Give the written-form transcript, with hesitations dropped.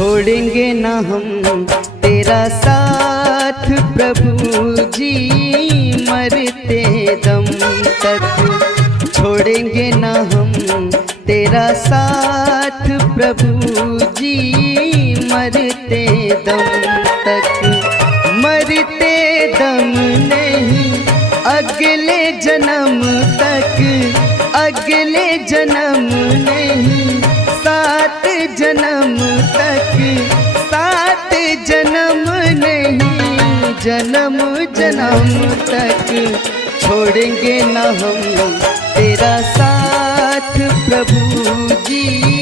छोड़ेंगे ना हम तेरा साथ प्रभु जी, मरते दम तक। छोड़ेंगे ना हम तेरा साथ प्रभु जी, मरते दम तक। मरते दम नहीं अगले जन्म तक, अगले जन्म नहीं 7 जन्म तक, 7 जन्म नहीं जन्म जन्म तक। छोड़ेंगे ना हम तेरा साथ प्रभु जी,